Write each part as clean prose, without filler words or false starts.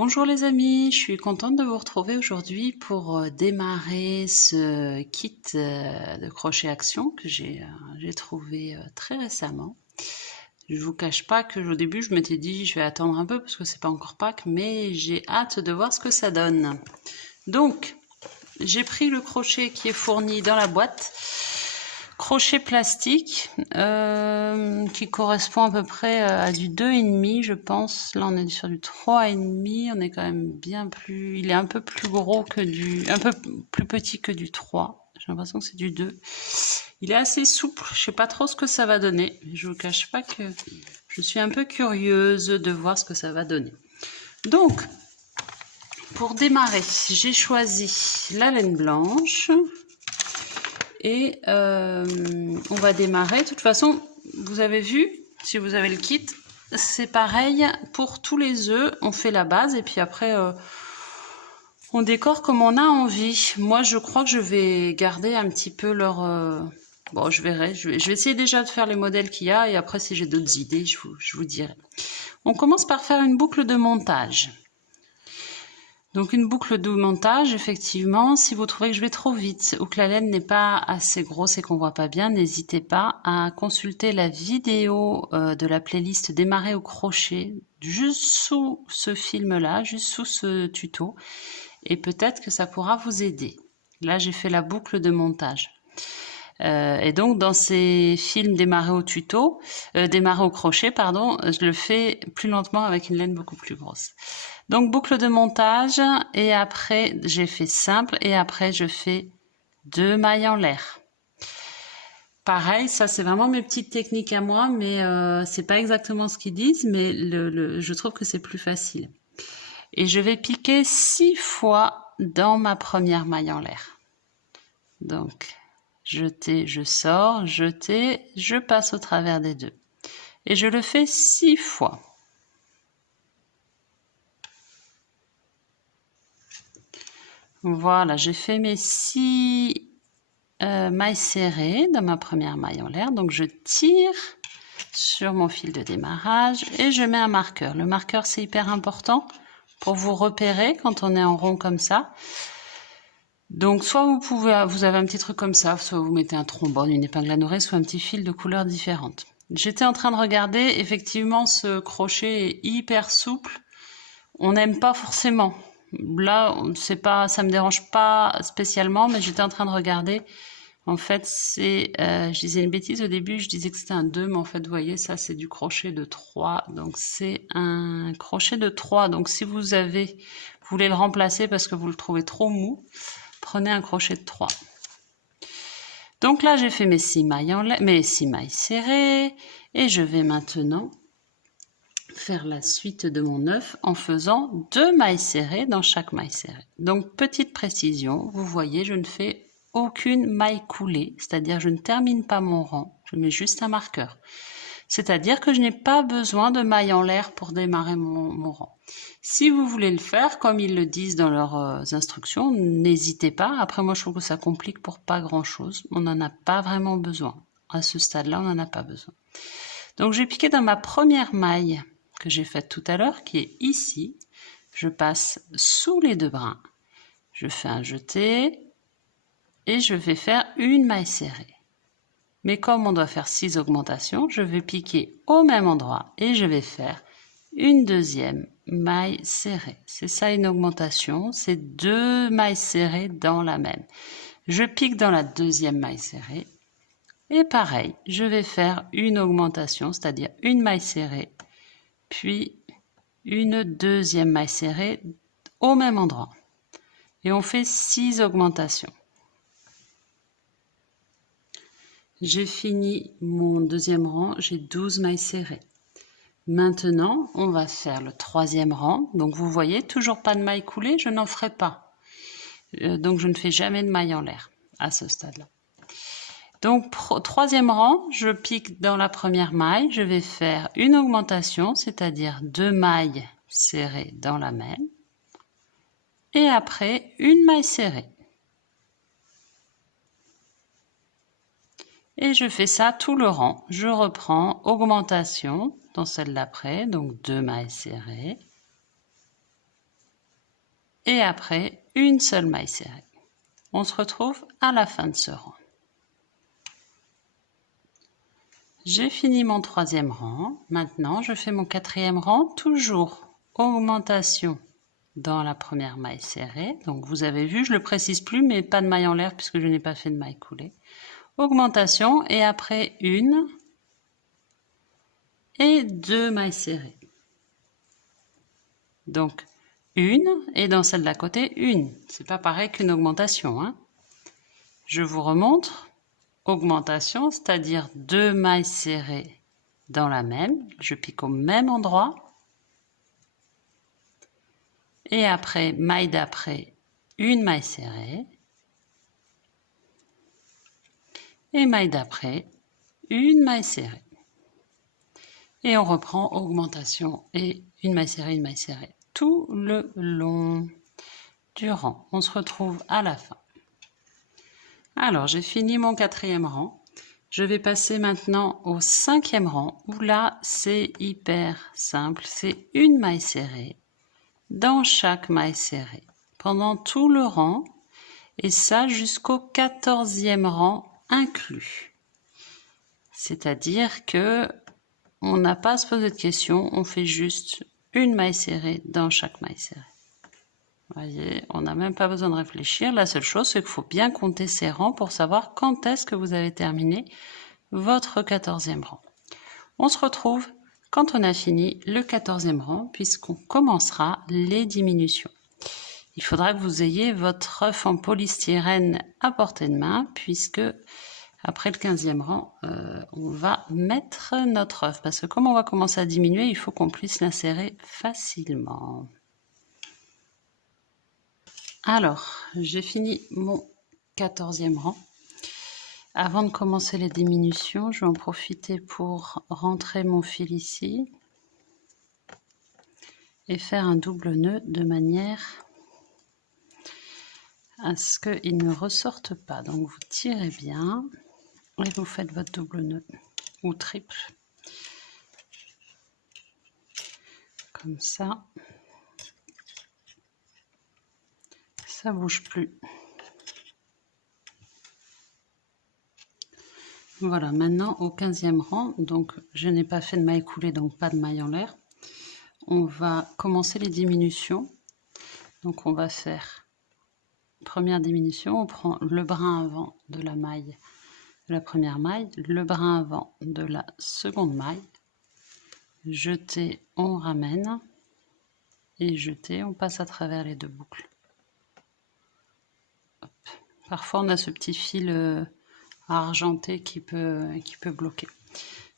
Bonjour les amis, je suis contente de vous retrouver aujourd'hui pour démarrer ce kit de crochet action que j'ai trouvé très récemment. Je vous cache pas que au début je m'étais dit je vais attendre un peu parce que c'est pas encore Pâques, mais j'ai hâte de voir ce que ça donne. Donc j'ai pris le crochet qui est fourni dans la boîte. Crochet plastique qui correspond à peu près à du 2,5 je pense. Là on est sur du 3,5, on est quand même bien plus, il est un peu plus gros que un peu plus petit que du 3. J'ai l'impression que c'est du 2. Il est assez souple, je sais pas trop ce que ça va donner. Je vous cache pas que je suis un peu curieuse de voir ce que ça va donner. Donc pour démarrer, j'ai choisi la laine blanche. Et on va démarrer. De toute façon, vous avez vu, si vous avez le kit, c'est pareil pour tous les œufs. On fait la base et puis après, on décore comme on a envie. Moi, je crois que je vais garder un petit peu leur... Bon, je verrai. Je vais essayer déjà de faire les modèles qu'il y a et après, si j'ai d'autres idées, je vous dirai. On commence par faire une boucle de montage. Donc une boucle de montage, effectivement, si vous trouvez que je vais trop vite ou que la laine n'est pas assez grosse et qu'on voit pas bien, n'hésitez pas à consulter la vidéo de la playlist Démarrer au crochet juste sous ce film-là, juste sous ce tuto, et peut-être que ça pourra vous aider. Là, j'ai fait la boucle de montage. Et donc dans ces films démarrer au crochet, pardon, je le fais plus lentement avec une laine beaucoup plus grosse. Donc boucle de montage et après j'ai fait simple et après je fais 2 mailles en l'air. Pareil, ça c'est vraiment mes petites techniques à moi, mais c'est pas exactement ce qu'ils disent, mais je trouve que c'est plus facile. Et je vais piquer 6 fois dans ma première maille en l'air. Donc jeter, je sors, jeter, je passe au travers des deux. Et je le fais 6 fois. Voilà, j'ai fait mes 6 mailles serrées dans ma première maille en l'air. Donc je tire sur mon fil de démarrage et je mets un marqueur. Le marqueur, c'est hyper important pour vous repérer quand on est en rond comme ça. Donc soit vous avez un petit truc comme ça, soit vous mettez un trombone, une épingle à nourrir, soit un petit fil de couleurs différentes. J'étais en train de regarder, effectivement ce crochet est hyper souple, on n'aime pas forcément. Là, ça me dérange pas spécialement, mais j'étais en train de regarder. En fait, je disais une bêtise au début, je disais que c'était un 2, mais en fait, vous voyez, ça c'est du crochet de 3, donc c'est un crochet de 3. Donc si vous voulez le remplacer parce que vous le trouvez trop mou, prenez un crochet de 3. Donc là, j'ai fait mes 6 mailles serrées et je vais maintenant faire la suite de mon œuf en faisant 2 mailles serrées dans chaque maille serrée. Donc petite précision, vous voyez, je ne fais aucune maille coulée, c'est-à-dire je ne termine pas mon rang, je mets juste un marqueur. C'est-à-dire que je n'ai pas besoin de maille en l'air pour démarrer mon rang. Si vous voulez le faire, comme ils le disent dans leurs instructions, n'hésitez pas. Après, moi, je trouve que ça complique pour pas grand-chose. On n'en a pas vraiment besoin. À ce stade-là, on n'en a pas besoin. Donc, j'ai piqué dans ma première maille que j'ai faite tout à l'heure, qui est ici. Je passe sous les 2 brins. Je fais un jeté et je vais faire une maille serrée. Mais comme on doit faire 6 augmentations, je vais piquer au même endroit et je vais faire une deuxième maille serrée. C'est ça une augmentation, c'est 2 mailles serrées dans la même. Je pique dans la deuxième maille serrée et pareil, je vais faire une augmentation, c'est-à-dire une maille serrée, puis une deuxième maille serrée au même endroit. Et on fait 6 augmentations. J'ai fini mon deuxième rang, j'ai 12 mailles serrées. Maintenant, on va faire le 3e rang. Donc vous voyez, toujours pas de maille coulée, je n'en ferai pas. Donc je ne fais jamais de maille en l'air à ce stade-là. Donc 3e rang, je pique dans la première maille, je vais faire une augmentation, c'est-à-dire 2 mailles serrées dans la même. Et après, une maille serrée. Et je fais ça tout le rang. Je reprends augmentation dans celle d'après, donc 2 mailles serrées. et après une seule maille serrée. On se retrouve à la fin de ce rang. J'ai fini mon 3e rang. Maintenant, je fais mon 4e rang, toujours augmentation dans la première maille serrée. Donc vous avez vu, je le précise plus, mais pas de maille en l'air puisque je n'ai pas fait de maille coulée. Augmentation et après une et 2 mailles serrées. Donc une et dans celle d'à côté une. C'est pas pareil qu'une augmentation, hein. Je vous remontre. Augmentation, c'est-à-dire 2 mailles serrées dans la même. Je pique au même endroit. Et après, maille d'après, une maille serrée. Et maille d'après, une maille serrée. Et on reprend augmentation et une maille serrée tout le long du rang. On se retrouve à la fin. Alors, j'ai fini mon 4e rang. Je vais passer maintenant au 5e rang où là, c'est hyper simple. C'est une maille serrée dans chaque maille serrée pendant tout le rang et ça jusqu'au 14e rang inclus. C'est-à-dire que on n'a pas à se poser de questions, on fait juste une maille serrée dans chaque maille serrée. Vous voyez, on n'a même pas besoin de réfléchir. La seule chose, c'est qu'il faut bien compter ces rangs pour savoir quand est-ce que vous avez terminé votre 14e rang. On se retrouve quand on a fini le 14e rang, puisqu'on commencera les diminutions. Il faudra que vous ayez votre œuf en polystyrène à portée de main, puisque après le 15e rang, on va mettre notre œuf. Parce que comme on va commencer à diminuer, il faut qu'on puisse l'insérer facilement. Alors, j'ai fini mon 14e rang. Avant de commencer les diminutions, je vais en profiter pour rentrer mon fil ici et faire un double nœud de manière à ce qu'il ne ressorte pas. Donc vous tirez bien et vous faites votre double nœud ou triple. Comme ça, ça bouge plus. Voilà, maintenant au 15e rang, donc je n'ai pas fait de maille coulée, donc pas de maille en l'air. On va commencer les diminutions. Donc on va faire première diminution, on prend le brin avant de la maille, de la première maille, le brin avant de la seconde maille, jeter, on ramène, et jeter, on passe à travers les 2 boucles. Hop. Parfois on a ce petit fil argenté qui peut bloquer.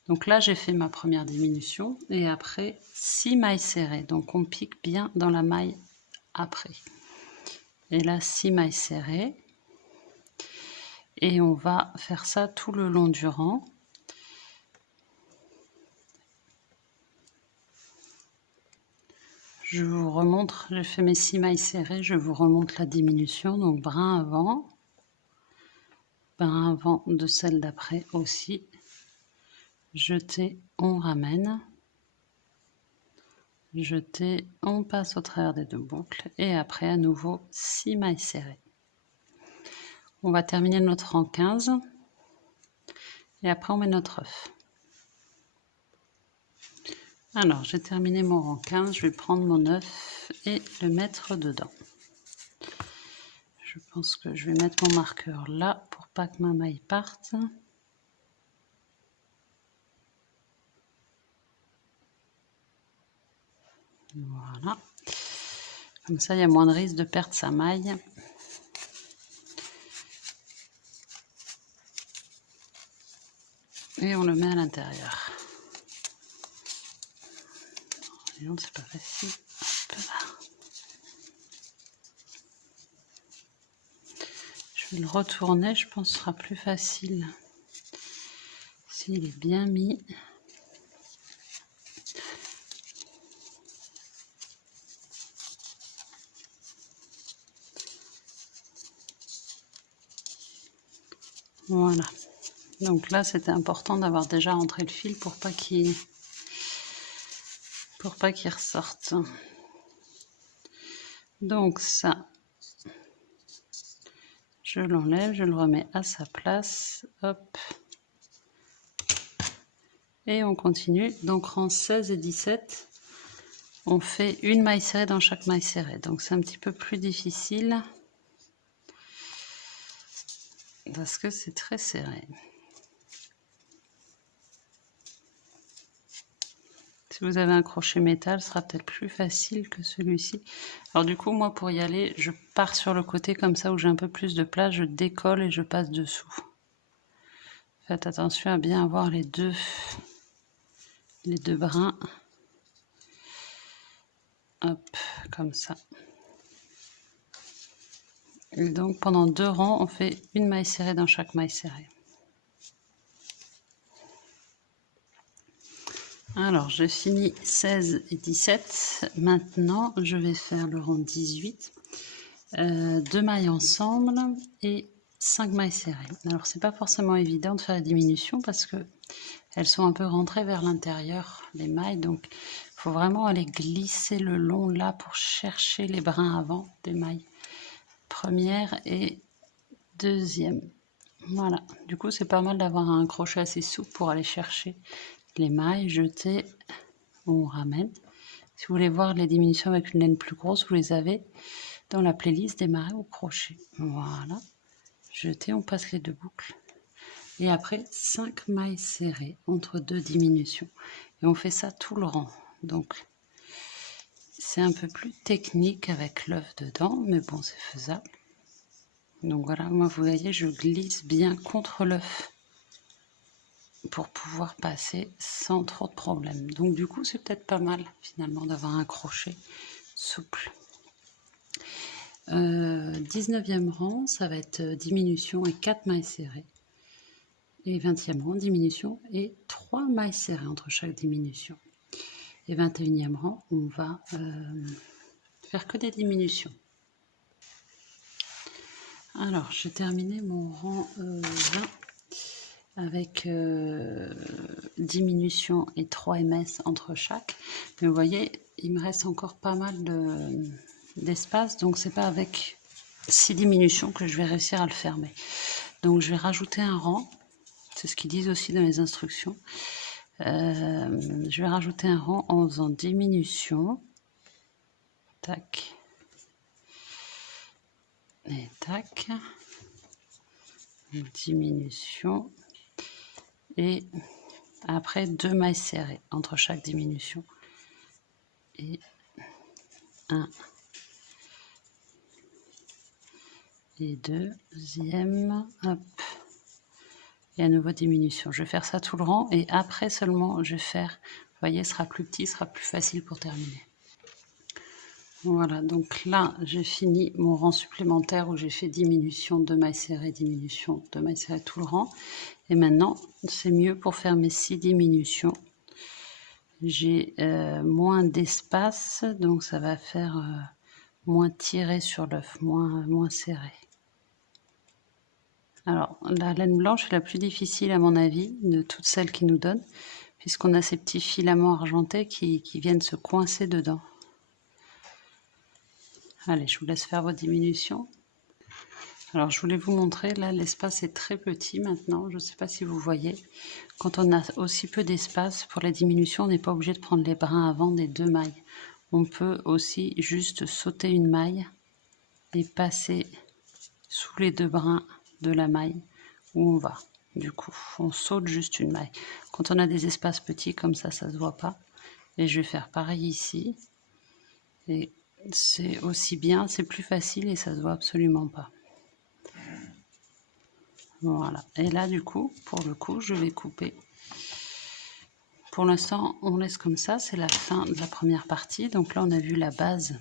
Donc là j'ai fait ma première diminution et après 6 mailles serrées, donc on pique bien dans la maille après. Et là 6 mailles serrées et on va faire ça tout le long du rang. Je vous remontre, j'ai fait mes 6 mailles serrées, je vous remonte la diminution, donc brin avant de celle d'après aussi, jeter, on ramène, jeter, on passe au travers des 2 boucles et après à nouveau 6 mailles serrées. On va terminer notre rang 15 et après on met notre œuf. Alors j'ai terminé mon rang 15, je vais prendre mon œuf et le mettre dedans. Je pense que je vais mettre mon marqueur là pour pas que ma maille parte. Voilà. Comme ça, il y a moins de risque de perdre sa maille. Et on le met à l'intérieur. C'est pas facile. Je vais le retourner, je pense que ce sera plus facile s'il est bien mis. Voilà. Donc là, c'était important d'avoir déjà rentré le fil pour pas qu'il ressorte. Donc ça, je l'enlève, je le remets à sa place, hop. Et on continue, donc rang 16 et 17, on fait une maille serrée dans chaque maille serrée. Donc c'est un petit peu plus difficile, parce que c'est très serré. Si vous avez un crochet métal, ce sera peut-être plus facile que celui-ci. Alors du coup, moi pour y aller, je pars sur le côté comme ça où j'ai un peu plus de place, je décolle et je passe dessous. Faites attention à bien avoir les deux brins. Hop, comme ça. Et donc pendant 2 rangs, on fait une maille serrée dans chaque maille serrée. Alors, je finis 16 et 17. Maintenant, je vais faire le rang 18. 2 mailles ensemble et 5 mailles serrées. Alors, c'est pas forcément évident de faire la diminution parce que elles sont un peu rentrées vers l'intérieur, les mailles. Donc, il faut vraiment aller glisser le long là pour chercher les brins avant des mailles. Première et deuxième. Voilà. Du coup, c'est pas mal d'avoir un crochet assez souple pour aller chercher les mailles, jeter, on ramène. Si vous voulez voir les diminutions avec une laine plus grosse, vous les avez dans la playlist démarrer au crochet. Voilà. Jeter, on passe les 2 boucles. Et après, 5 mailles serrées entre 2 diminutions. Et on fait ça tout le rang. Donc, c'est un peu plus technique avec l'œuf dedans, mais bon, c'est faisable. Donc voilà, moi, vous voyez, je glisse bien contre l'œuf pour pouvoir passer sans trop de problèmes. Donc du coup, c'est peut-être pas mal finalement d'avoir un crochet souple. 19e rang, ça va être diminution et 4 mailles serrées. Et 20e rang, diminution et 3 mailles serrées entre chaque diminution. Et 21e rang, on va faire que des diminutions. Alors, j'ai terminé mon rang 20 avec diminution et 3 ms entre chaque. Mais vous voyez, il me reste encore pas mal d'espace, donc c'est pas avec 6 diminutions que je vais réussir à le fermer. Donc je vais rajouter un rang, c'est ce qu'ils disent aussi dans les instructions. Je vais rajouter un rang en faisant diminution, tac, et tac, diminution, et après 2 mailles serrées entre chaque diminution, et 1 et deuxième, hop, et à nouveau diminution. Je vais faire ça tout le rang et après seulement je vais faire, vous voyez, ce sera plus petit, ce sera plus facile pour terminer. Voilà, donc là j'ai fini mon rang supplémentaire où j'ai fait diminution, 2 mailles serrées, diminution, 2 mailles serrées tout le rang. Et maintenant c'est mieux pour faire mes 6 diminutions. J'ai moins d'espace, donc ça va faire moins tiré sur l'œuf, moins serré. Alors, la laine blanche est la plus difficile à mon avis de toutes celles qu'ils nous donnent, puisqu'on a ces petits filaments argentés qui viennent se coincer dedans. Allez, je vous laisse faire vos diminutions. Alors, je voulais vous montrer, là, l'espace est très petit maintenant, je ne sais pas si vous voyez. Quand on a aussi peu d'espace pour la diminution, on n'est pas obligé de prendre les brins avant des 2 mailles. On peut aussi juste sauter une maille et passer sous les 2 brins de la maille où on va. Du coup, on saute juste une maille. Quand on a des espaces petits comme ça, ça se voit pas. Et je vais faire pareil ici. Et c'est aussi bien, c'est plus facile et ça se voit absolument pas. Voilà. Et là, du coup, pour le coup, je vais couper. Pour l'instant, on laisse comme ça. C'est la fin de la première partie. Donc là, on a vu la base.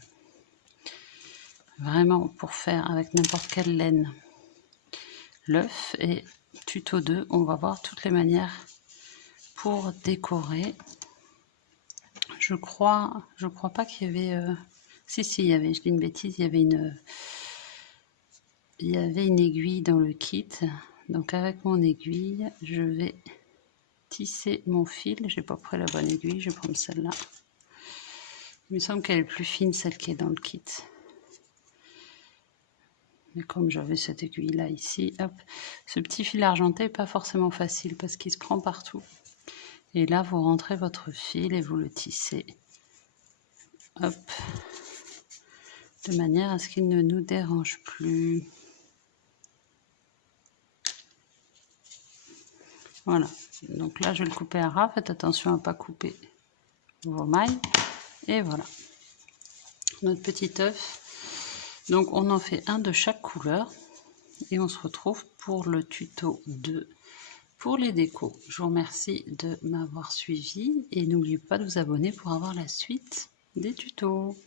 Vraiment pour faire avec n'importe quelle laine l'œuf. Et tuto 2, on va voir toutes les manières pour décorer. Je crois pas qu'il y avait... Si, il y avait, je dis une bêtise, il y avait une aiguille dans le kit. Donc avec mon aiguille, je vais tisser mon fil. J'ai pas pris la bonne aiguille, je vais prendre celle-là. Il me semble qu'elle est plus fine, celle qui est dans le kit. Et comme j'avais cette aiguille là ici, hop, ce petit fil argenté n'est pas forcément facile parce qu'il se prend partout. Et là, vous rentrez votre fil et vous le tissez, hop, de manière à ce qu'il ne nous dérange plus. Voilà, donc là je vais le couper à ras, faites attention à ne pas couper vos mailles. Et voilà, notre petit œuf. Donc on en fait un de chaque couleur et on se retrouve pour le tuto 2 pour les décos. Je vous remercie de m'avoir suivi et n'oubliez pas de vous abonner pour avoir la suite des tutos.